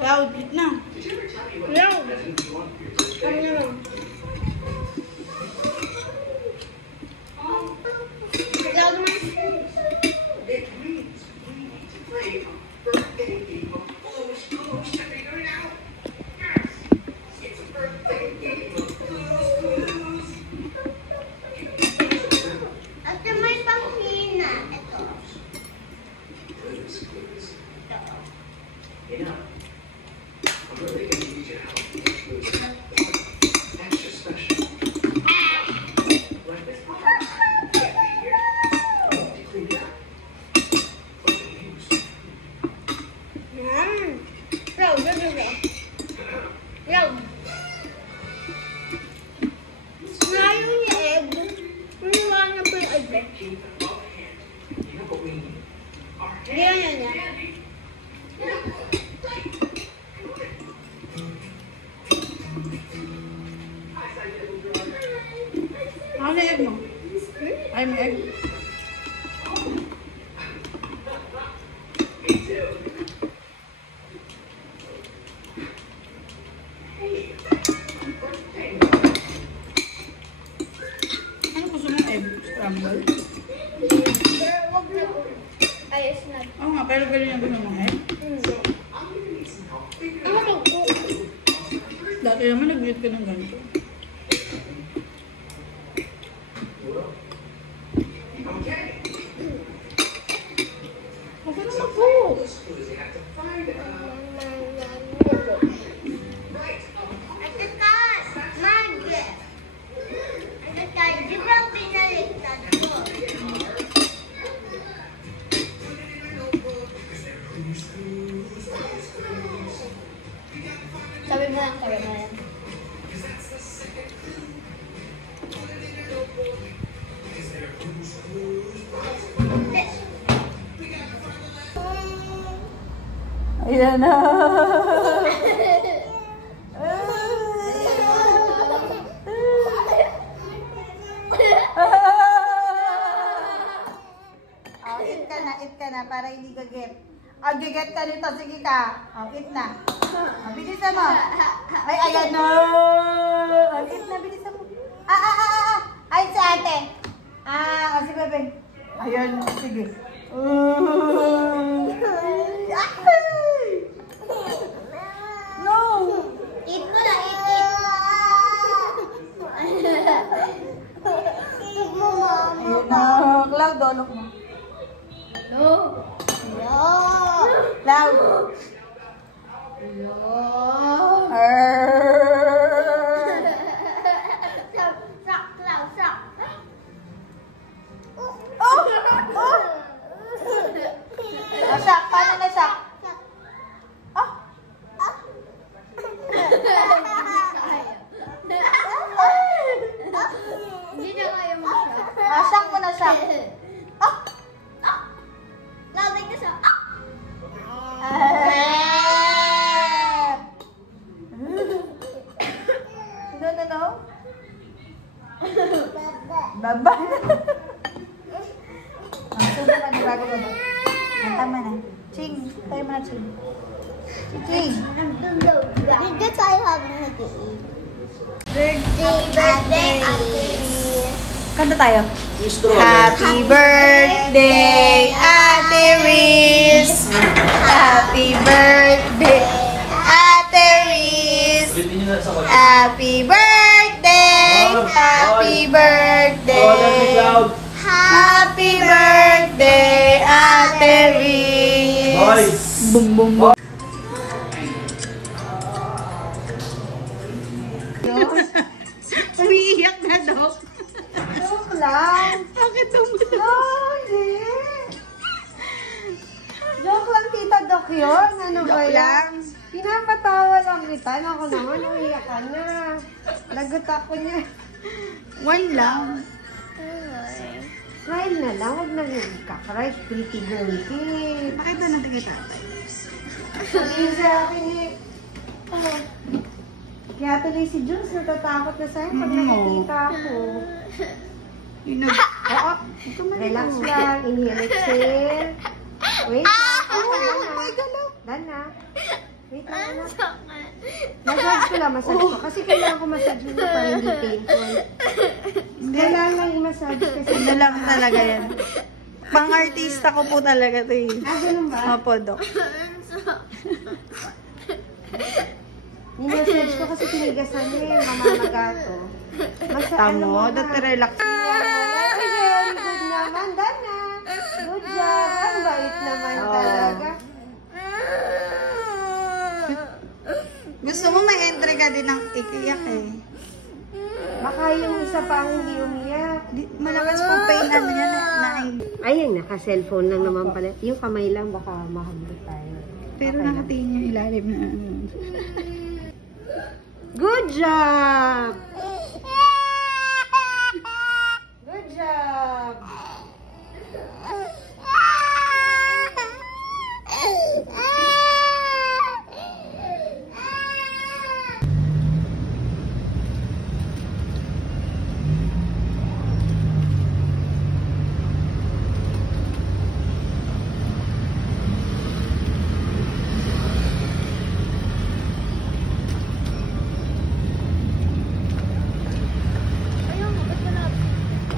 Cloud, eat na. Cloud. Ano naman? Cloud naman. At may pangkina. Ito. Ito. I'm really going to need your help. Extra special. Like this part. Get me here. To clean it up. Row, row, row, row. Row. Ngayon yung egg. Maniwala na po yung egg. Yan. Ano yung egg mo? Ay, may egg. Ano gusto mong egg? Scramble? Pero wag na po. Ayos na. Oo nga, pero ganyan yung gusto mong egg. Ano po? Dati naman nag-eat ka ng ganito. Okay naman po. Di ba pinaligtad ko? Sabi mo lang. Ayan na. Eat ka na para hindi ka get. Giget ka nito, sige ka. Eat na. Bilisan mo. Ay, ayan na. Eat na, bilisan mo. Ay, si ate. Si bebe. Ayan, sige. No. Eat mo na, eat. Eat mo, mama. Ayan na. Cloud, dolok mo. No. Cloud. Sak. Nasak, paano nasak? Hindi na kaya masak. Nasak mo nasak. Lamig ka sa. No. Baba. Subo ka na bago ba? Tama na. Ching. Tayo mo na, Ching. Ching. Dito tayo habang nag-iit. Birthday. Kanta tayo. Happy birthday, Ate Riz. Happy birthday, Ate Riz. Happy birthday. Happy birthday. Happy birthday, Ate Riz. Bum bum bum. Umiiyak na, Dok. Joke lang. Bakit tumutok? Hindi. Joke lang, Tita Dok yun. Ano ba yan? Pinapatawa lang kita. Ako naman, umiiyak ka na. Lagot ako niya. Wine lang. Smile na lang. Huwag na kakry. Pretty girlky. Bakit ba natin kay tatay? Sabihin sa akin eh. Kaya tuloy si Jules, natatakot na sa'yo pag nakikita ako. Oo. Relax lang. Inhale, exhale. Wait lang. May galaw. Dana. Wait lang, Ang sakit. massage ko lang, massage ko. Kasi kailangan ko massage mo para hindi painful. Kailangan lang i-massage kasi. Ano lang talaga yan. Pang-artista ko po talaga to eh. Ganun ba? Opo, Dok. Ang sakit. Ni-massage ko kasi tinigasan niya yung mamamagato. Tamo, dati relax. Very good naman, Dana. Good job. Ang bait naman talaga. Gusto mo may entry ka din ng ikiyak eh. Baka yung isa pa ang hindi umiyak. Malakas po pain ano yan na Ayun, naka-cellphone lang naman pala. Yung kamay lang, baka mahabot tayo. pero nakatingin yung ilalim na ano. Good job! Good job!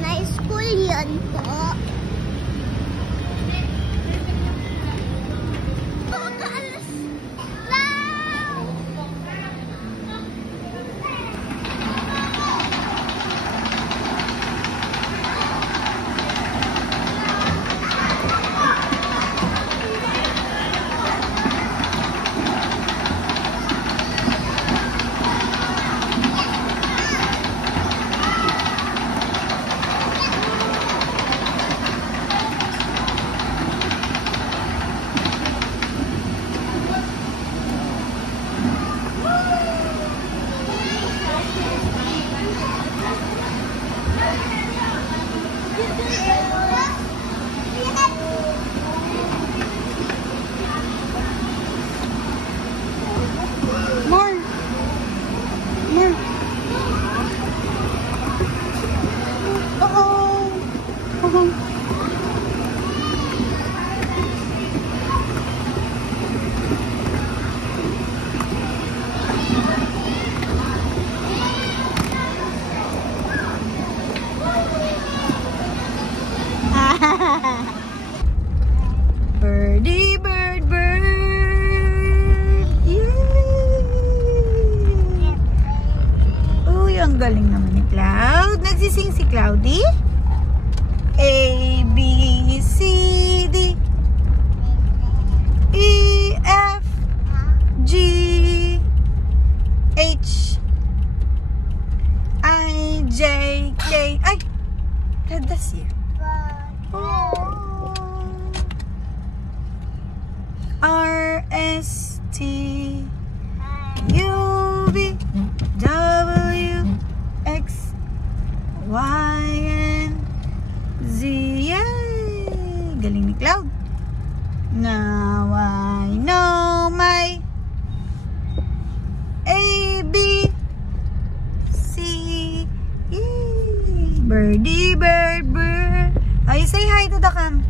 Na-school yun po. More! More! Birdie, bird, bird. Yay! Uy, ang galing naman ni Cloud. Nagsising si Cloudy. A, B, C, D, E, F, G, H, I, J, K. Ay! That's here. R, S, T, U, V, W, X, Y, and Z. Yay! Galing ni Cloud. Now I know my A, B, C, E. Birdie, bird, bird. Ay, say hi to the cam.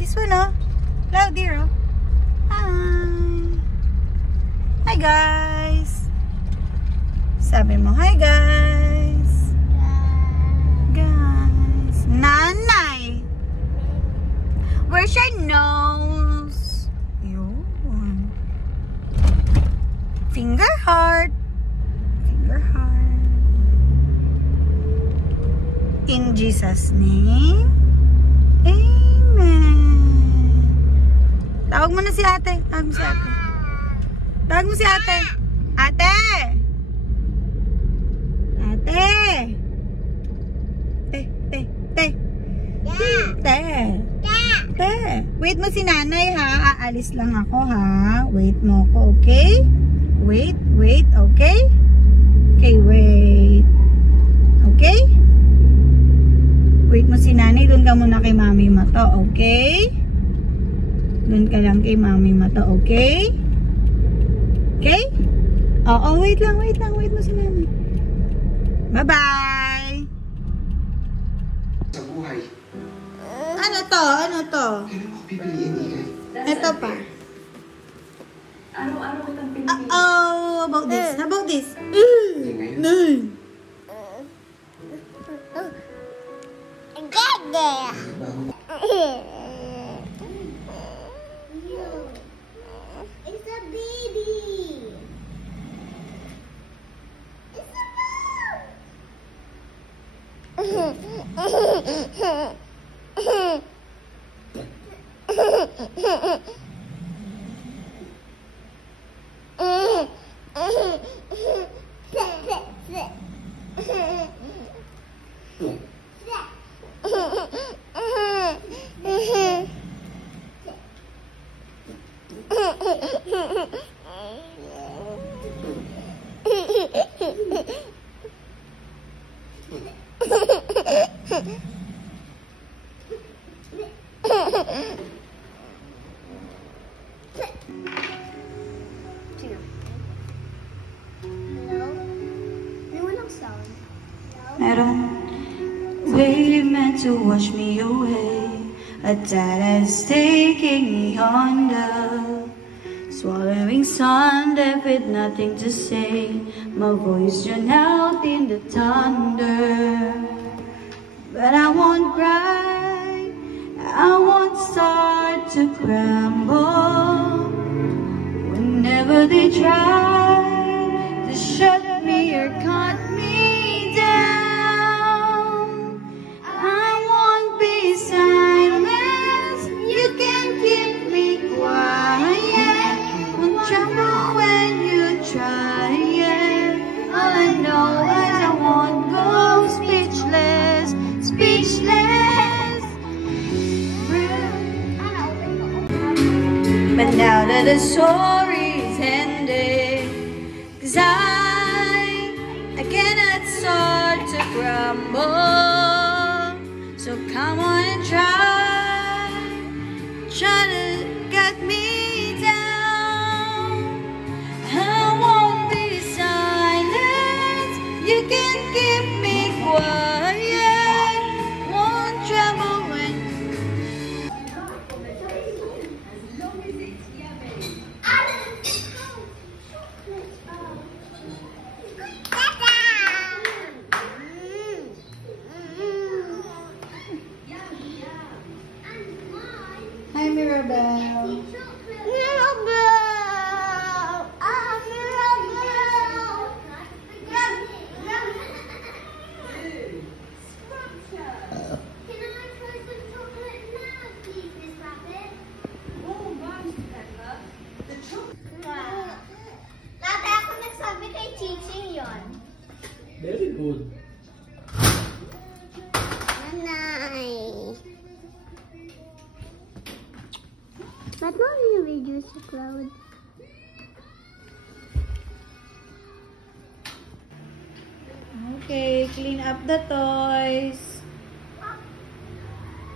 This one, oh. Cloud here, oh. Hi. Hi, guys. Sabi mo, hi, guys. Guys. Nanay. Where's your nose? Yun. Finger heart. Finger heart. In Jesus' name. Amen. Tawag mo na si ate. Tawag mo si ate. Tawag mo si ate. Ate! Ate! Te, te, te. Te. Te. Wait mo si nanay ha. Aalis lang ako ha. Wait mo ko, okay? Wait, okay? Okay, wait. Okay? Wait mo si nanay. Doon ka muna kay mami mo to, okay? Doon ka lang kay mami mo to, okay? Okay? Oo, wait lang. Wait mo si mami. Bye-bye! Sa buhay. Ano to? Kailan mo ako pipiliin, Ingay? Ito pa. Oh, about this. How about this? Ngayon, It's a baby. It's a Way meant to wash me away, a tide that's taking me under. Swallowing sun, deaf with nothing to say, my voice drowned out in the thunder. But I won't cry, I won't start to crumble. Whenever they try to shut me or cut me down, I won't be silent. You can keep me quiet. Won't tremble when you try it. All I know is I won't go speechless, speechless. But now that the story's ended, 'cause I cannot start to crumble. So come on and try to get me down. I won't be silent. You can keep me quiet. Won't tremble when Hi, Mirabelle. Dati ako nagsabi kay Chiching yon. Very good. Nanay. Ba't mo video sa cloud? Okay, clean up the toys.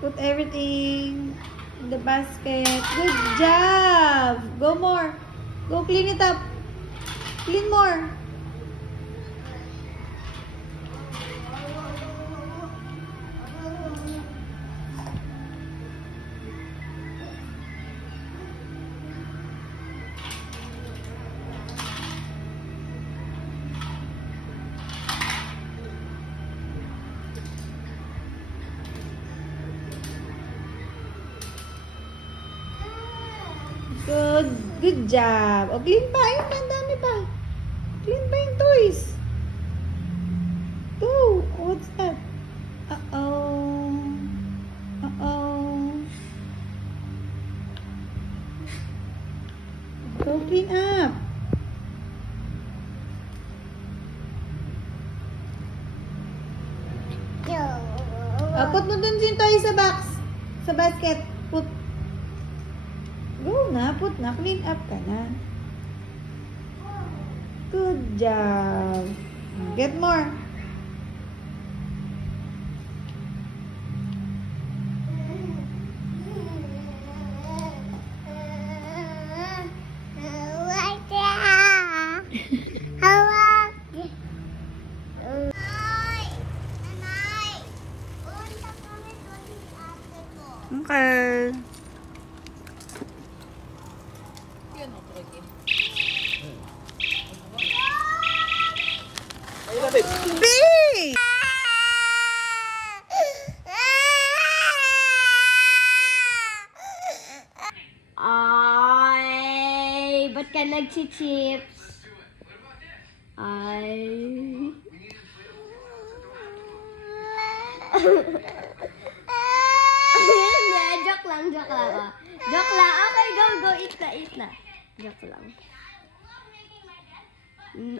Put everything in the basket. Good job! Go more. Go clean it up. Clean more. Good job. O, clean pa. Ayun, ang dami pa. Clean pa yung toys. Oh, what's that? Uh-oh. Uh-oh. Go clean up. Put mo dun yung toy sa box. Sa basket. Put. Go na, put na. Clean up ka na. Good job. Get more. Okay. ka nagchi-chips? Ay. Hindi, joke lang. Oh. Joke lang. Okay, go. Eat na. Joke lang.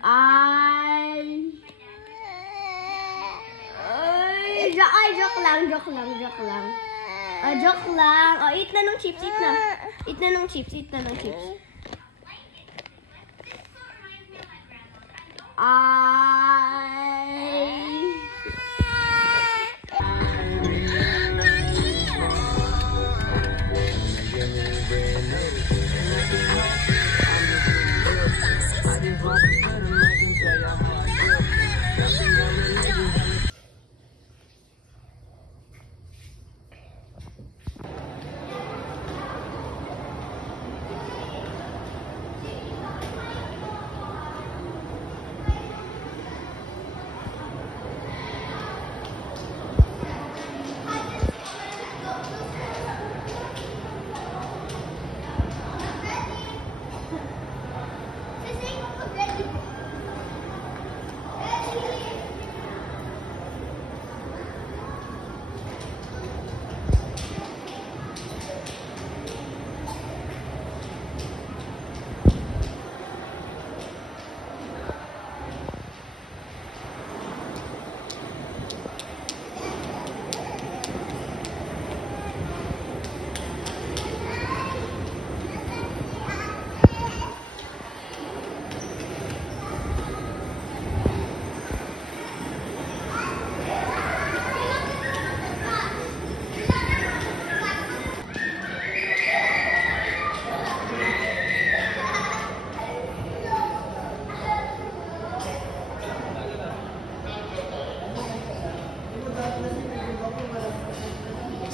Ay, joke lang. Joke lang. Oh, eat na nung chips. Eat na nung chips. Ay.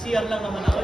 CR lang naman ako.